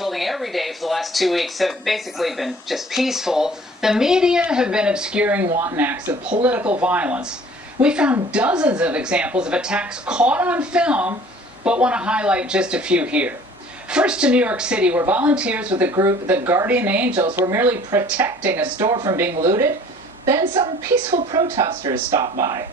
unfolding every day for the last 2 weeks have basically been just peaceful, the media have been obscuring wanton acts of political violence. We found dozens of examples of attacks caught on film, but want to highlight just a few here. First to New York City, where volunteers with the group The Guardian Angels were merely protecting a store from being looted. Then some peaceful protesters stopped by.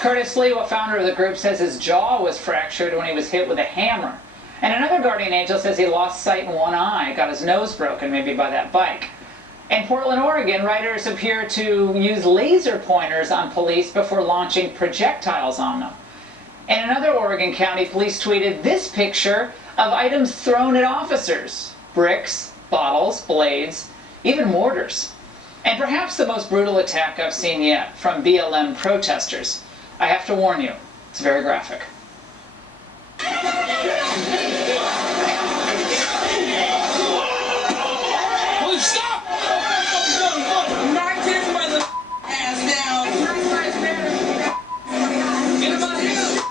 Curtis Lee, founder of the group, says his jaw was fractured when he was hit with a hammer. And another guardian angel says he lost sight in one eye, got his nose broken maybe by that bike. In Portland, Oregon, writers appear to use laser pointers on police before launching projectiles on them. In another Oregon county, police tweeted this picture of items thrown at officers: bricks, bottles, blades, even mortars. And perhaps the most brutal attack I've seen yet, from BLM protesters. I have to warn you, it's very graphic. Well, stop! Knock his mother ass down. Get him out of here.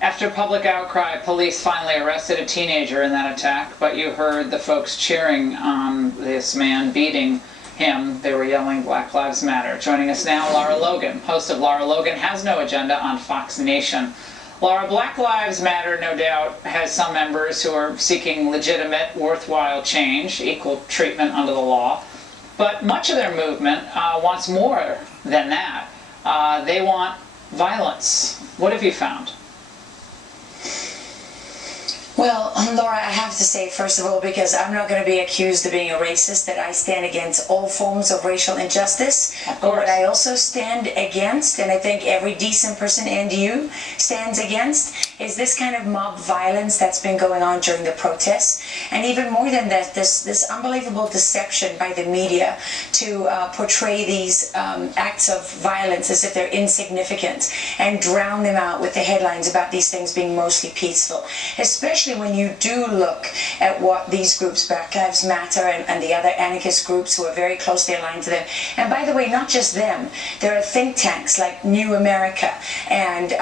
After public outcry, police finally arrested a teenager in that attack, but you heard the folks cheering on this man beating him. They were yelling Black Lives Matter. Joining us now, Lara Logan, host of Lara Logan Has No Agenda on Fox Nation. Lara, Black Lives Matter, no doubt, has some members who are seeking legitimate, worthwhile change, equal treatment under the law. But much of their movement wants more than that. They want violence. What have you found? Well, Laura, I have to say, first of all, because I'm not going to be accused of being a racist, that I stand against all forms of racial injustice. But what I also stand against, and I think every decent person and you stands against, is this kind of mob violence that's been going on during the protests. And even more than that, this unbelievable deception by the media to portray these acts of violence as if they're insignificant and drown them out with the headlines about these things being mostly peaceful. Especially when you do look at what these groups, Black Lives Matter and the other anarchist groups who are very closely aligned to them. And by the way, not just them. There are think tanks like New America and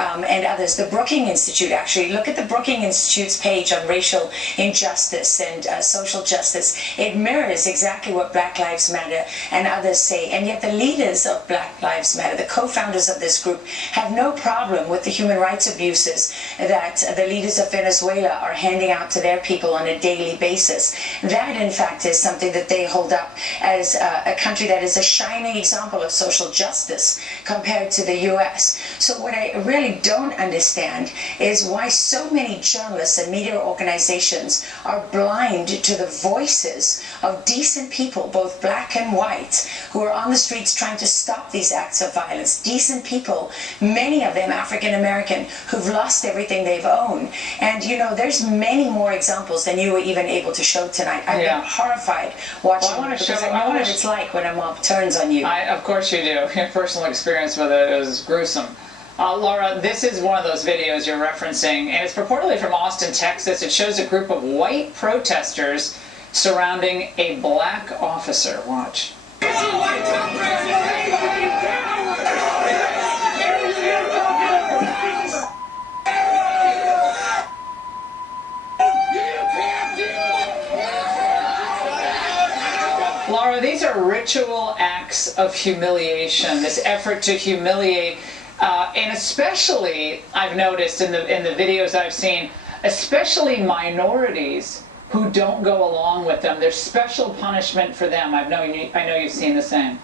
others. The Brookings Institute, actually. Look at the Brookings Institute's page on racial injustice and social justice. It mirrors exactly what Black Lives Matter and others say. And yet the leaders of Black Lives Matter, the co-founders of this group, have no problem with the human rights abuses that the leaders of Venezuela are handing out to their people on a daily basis. That, in fact, is something that they hold up as a country that is a shining example of social justice compared to the U.S. So what I really don't understand is why so many journalists and media organizations are blind to the voices of decent people, both black and white, who are on the streets trying to stop these acts of violence. Decent people, many of them African American, who've lost everything they've owned. And, you know, there's many more examples than you were even able to show tonight. I've been horrified watching because I know what it's like when a mob turns on you. Of course you do. Your personal experience with it is gruesome. Laura, this is one of those videos you're referencing, and it's purportedly from Austin, Texas. It shows a group of white protesters surrounding a black officer. Watch. Laura, these are ritual acts of humiliation, this effort to humiliate, and especially, I've noticed in the videos I've seen, especially minorities who don't go along with them. There's special punishment for them. I know you've seen the same.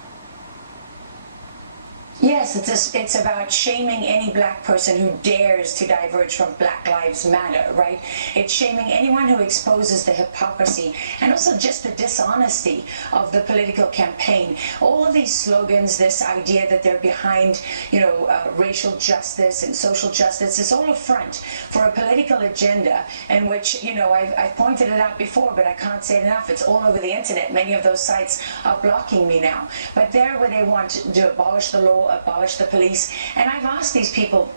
Yes, it's about shaming any black person who dares to diverge from Black Lives Matter, right? It's shaming anyone who exposes the hypocrisy and also just the dishonesty of the political campaign. All of these slogans, this idea that they're behind, you know, racial justice and social justice, it's all a front for a political agenda in which, you know, I've pointed it out before, but I can't say it enough. It's all over the internet. Many of those sites are blocking me now. But there where they want to abolish the law go, abolish the police. And I've asked these people,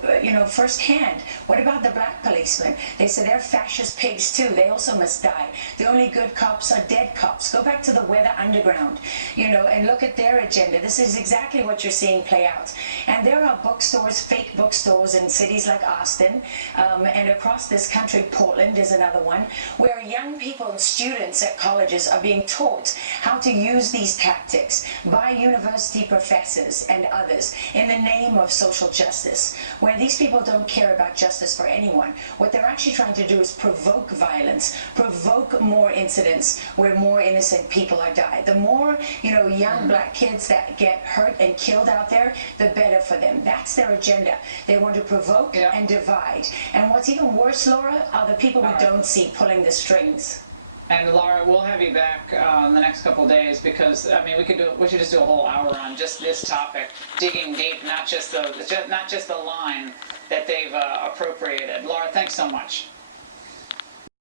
firsthand, what about the black policemen? They say they're fascist pigs too. They also must die. The only good cops are dead cops. Go back to the Weather Underground, and look at their agenda. This is exactly what you're seeing play out. And there are bookstores, fake bookstores in cities like Austin and across this country. Portland is another one, where young people, students at colleges are being taught how to use these tactics by university professors and others in the name of social justice, where these people don't care about justice for anyone. What they're actually trying to do is provoke violence, provoke more incidents where more innocent people are died. The more, young black kids that get hurt and killed out there, the better for them. That's their agenda. They want to provoke and divide. And what's even worse, Laura, are the people we don't see pulling the strings. And Laura, we'll have you back in the next couple of days because we should just do a whole hour on just this topic, digging deep, not just the line that they've appropriated. Laura, thanks so much.